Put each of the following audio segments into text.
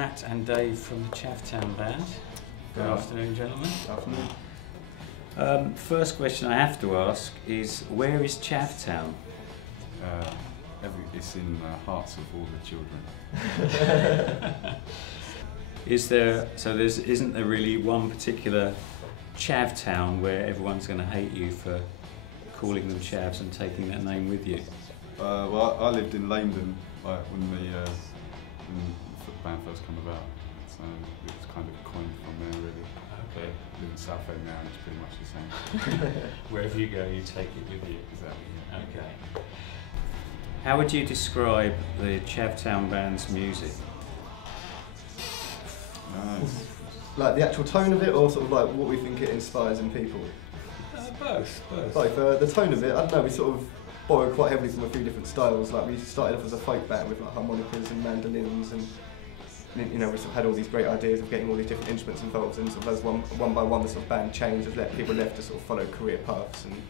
Matt and Dave from the Chavtown Band. Good afternoon, gentlemen. Good afternoon. First question I have to ask is, where is Chavtown? It's in the hearts of all the children. Isn't there really one particular Chavtown where everyone's going to hate you for calling them Chavs and taking that name with you? Well, I lived in London when the band first came about, so it was kind of coined from there, really. Okay. I live in Southend now, and it's pretty much the same. Wherever you go, you take it with you. Exactly. Yeah. Okay. How would you describe the Chavtown Band's music? Nice. Like the actual tone of it, or sort of like what we think it inspires in people? Both. Like the tone of it, I don't know, we sort of borrowed quite heavily from a few different styles. Like we started off as a folk band with like harmonicas and mandolins, and you know, we sort of had all these great ideas of getting all these different instruments involved, and sort of as one by one the sort of band changed, as people left to sort of follow career paths and, you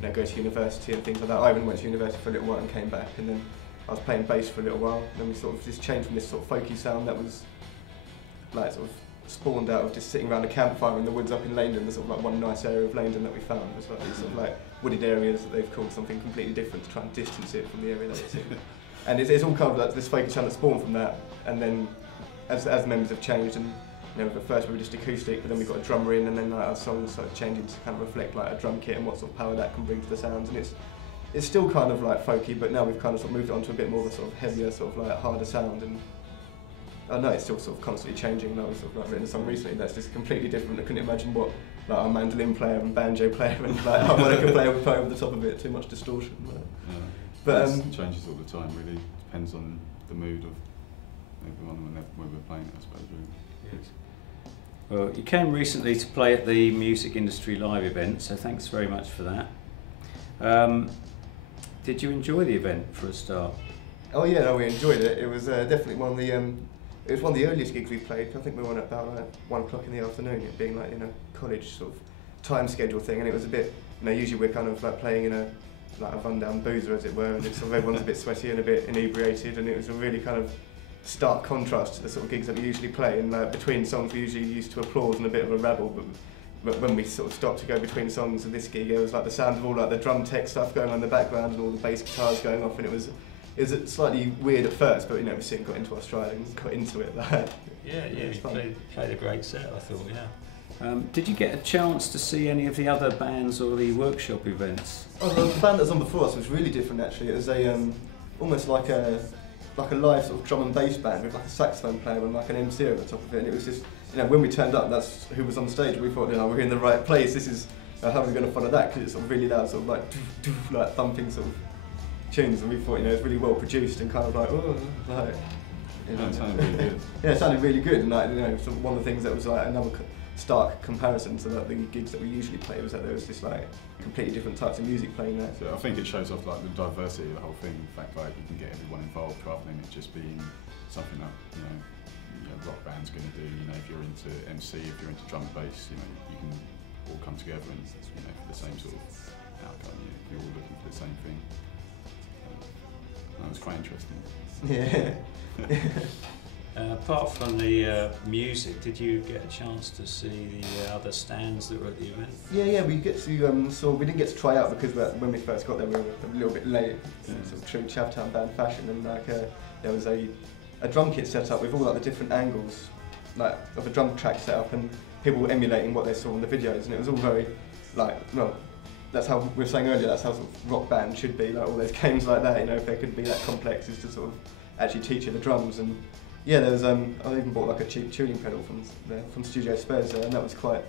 know, go to university and things like that. I even went to university for a little while and came back, and then I was playing bass for a little while. Then we sort of just changed from this sort of folky sound that was like sort of spawned out of just sitting around a campfire in the woods up in London. There's sort of like one nice area of London that we found. It was like these sort of like wooded areas that they've called something completely different to try and distance it from the area that it's in. And it's all kind of like this folky sound that spawned from that. And then as members have changed, and you know, at first we were just acoustic, but then we got a drummer in, and then like our songs started changing to kind of reflect like a drum kit and what sort of power that can bring to the sounds. And it's still kind of like folky, but now we've kind of sort of moved on to a bit more of a sort of heavier, sort of like harder sound. And I know it's still sort of constantly changing. Now we've sort of like written a song recently that's just completely different. I couldn't imagine what like our mandolin player and banjo player and like harmonica player would play over the top of it. Too much distortion. But it changes all the time. Really depends on the mood of everyone when we're playing it, I suppose. Really. Yes. Well, you came recently to play at the Music Industry Live event, so thanks very much for that. Did you enjoy the event for a start? Oh yeah, no, we enjoyed it. It was definitely one of the it was one of the earliest gigs we played. I think we were on at about 1 o'clock in the afternoon, it being like, you know, college sort of time schedule thing, and it was a bit, you know, usually we're kind of like playing in a run-down boozer, as it were, and it's sort of everyone's a bit sweaty and a bit inebriated, and it was a really kind of stark contrast to the sort of gigs that we usually play. And between songs we usually used to applause and a bit of a rabble, but when we sort of stopped to go between songs of this gig, it was like the sound of all like the drum tech stuff going on in the background and all the bass guitars going off, and it was slightly weird at first, but you know, we soon got into our stride and got into it. Yeah, you played a great set, I thought. Yeah. Did you get a chance to see any of the other bands or the workshop events? Oh, the band that was on before us was really different actually. It was a almost like a live sort of drum and bass band with like a saxophone player and like an MC over the top of it. And it was just, you know, when we turned up, that's who was on stage. We thought, you know, we're in the right place. This is how are we going to follow that? Because it's sort of really loud, sort of like doof, doof, like thumping sort of tunes. And we thought, you know, it's really well produced and kind of like, oh, like. You know, it sounded really good. Yeah, it sounded really good. And like, you know, sort of one of the things that was like another stark comparison to like the gigs that we usually play was that there was just like completely different types of music playing there. So I think it shows off like the diversity of the whole thing. In fact, like you can get everyone involved rather than it just being something that you know rock band's going to do. You know, if you're into MC, if you're into drum and bass, you know, you can all come together and you know for the same sort of outcome. You're all looking for the same thing. That was quite interesting. Yeah. Apart from the music, did you get a chance to see the other stands that were at the event? Yeah, we get to so we didn't get to try out because when we first got there we were a little bit late, in sort of true Chavtown Band fashion, and like there was a drum kit set up with all like the different angles, like of a drum track set up, and people were emulating what they saw in the videos, and it was all very like, well, that's how we were saying earlier, that's how sort of rock band should be, like all those games like that, you know, if they could be that complex, is to sort of actually teach you the drums. And yeah, there was I even bought like a cheap tuning pedal from Studio Spares there, and that was quite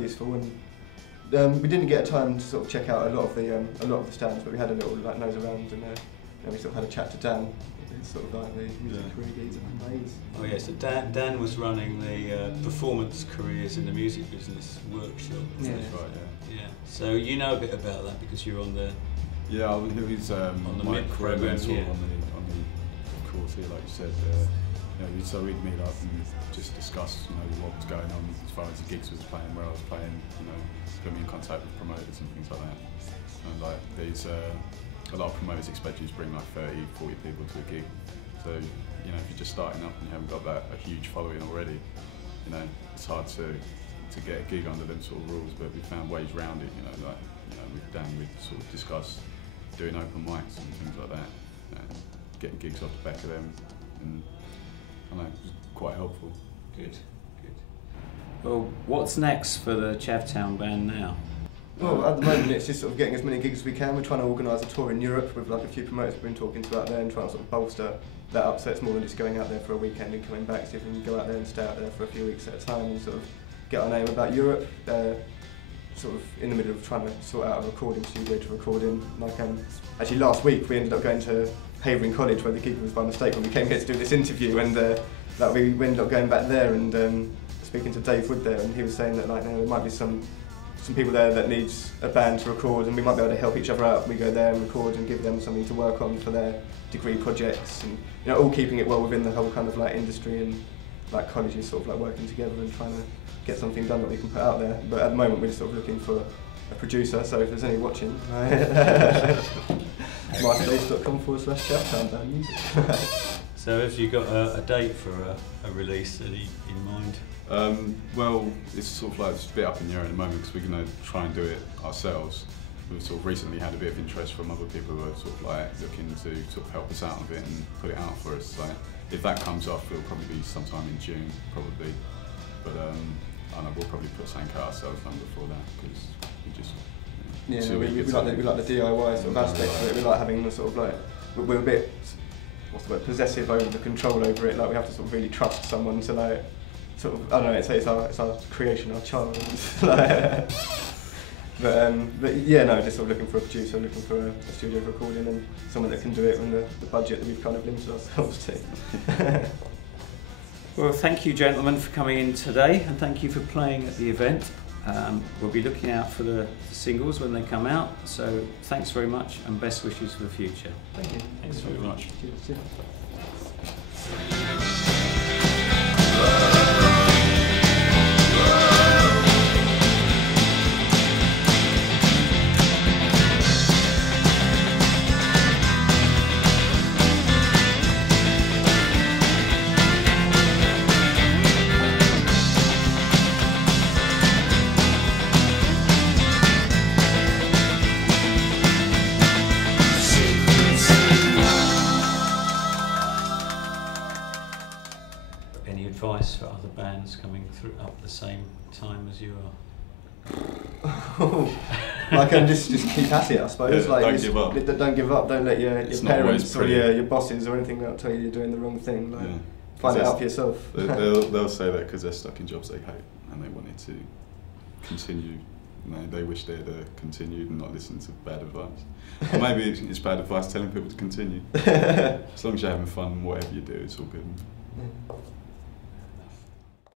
useful. And we didn't get a time to sort of check out a lot of the stands, but we had a little like nose around, and we sort of had a chat to Dan, sort of like the music career gigs and plays. Oh yeah, so Dan was running the performance careers in the music business workshop. Yeah, that's right. Yeah. So you know a bit about that because you're on the. Yeah, he was on the my mid career program, mentor yeah. on the course here, like you said. You know, so we'd meet up and just discuss, you know, what was going on as far as the gigs was playing, where I was playing, you know, put me in contact with promoters and things like that. And like there's a lot of promoters expect you to bring like 30, 40 people to a gig, So, you know, if you're just starting up and you haven't got a huge following already, you know, it's hard to get a gig under them sort of rules, but we found ways around it, you know, like, you know, with Dan we sort of discussed doing open mics and things like that, getting gigs off the back of them, and I don't know, it was quite helpful. Good, good. Well, what's next for the Chavtown Band now? Well, at the moment it's just sort of getting as many gigs as we can. We're trying to organise a tour in Europe with like a few promoters we've been talking to out there and trying to sort of bolster that up so it's more than just going out there for a weekend and coming back. See if we can go out there and stay out there for a few weeks at a time and sort of get our name about Europe. Sort of in the middle of trying to sort out a recording studio to record in. Like actually last week we ended up going to Havering College where the gig was by mistake when we came here to do this interview, and like we ended up going back there and speaking to Dave Wood there, and he was saying that like there might be some people there that needs a band to record, and we might be able to help each other out. We go there and record and give them something to work on for their degree projects, and you know, all keeping it well within the whole kind of like industry and like colleges sort of like working together and trying to get something done that we can put out there. But at the moment we're just sort of looking for a producer, so if there's any watching, myspace.com/ChavTownBand music. So have you got a date for a release in mind? Well, it's sort of like it's a bit up in the air at the moment because we're going to try and do it ourselves. We've sort of recently had a bit of interest from other people who are sort of like looking to sort of help us out a bit and put it out for us. So if that comes off, it'll probably be sometime in June, probably. But I don't know, we'll probably put something out ourselves long before that because we just. Yeah, no, we like the DIY sort of aspect of it. We like having the sort of like we're a bit possessive over the control over it. Like we have to sort of really trust someone to like sort of I don't know. It's our creation, our child. But yeah, no, just sort of looking for a producer, looking for a studio recording and someone that can do it within the budget that we've kind of limited ourselves to. Well, thank you gentlemen for coming in today, and thank you for playing at the event. We'll be looking out for the singles when they come out, so thanks very much and best wishes for the future. Thank you. Thanks very much. Cheers. Any advice for other bands coming through up the same time as you are? Like just keep at it, I suppuse. Yeah, like don't give up. Don't give up. Don't let your parents or your your bosses or anything like tell you you're doing the wrong thing. Like, Yeah. find it out for yourself. They'll say that because they're stuck in jobs they hate and they wanted to continue. You know, they wish they'd continued and not listened to bad advice. Or maybe it's bad advice telling people to continue. As long as you're having fun, whatever you do, it's all good. Yeah.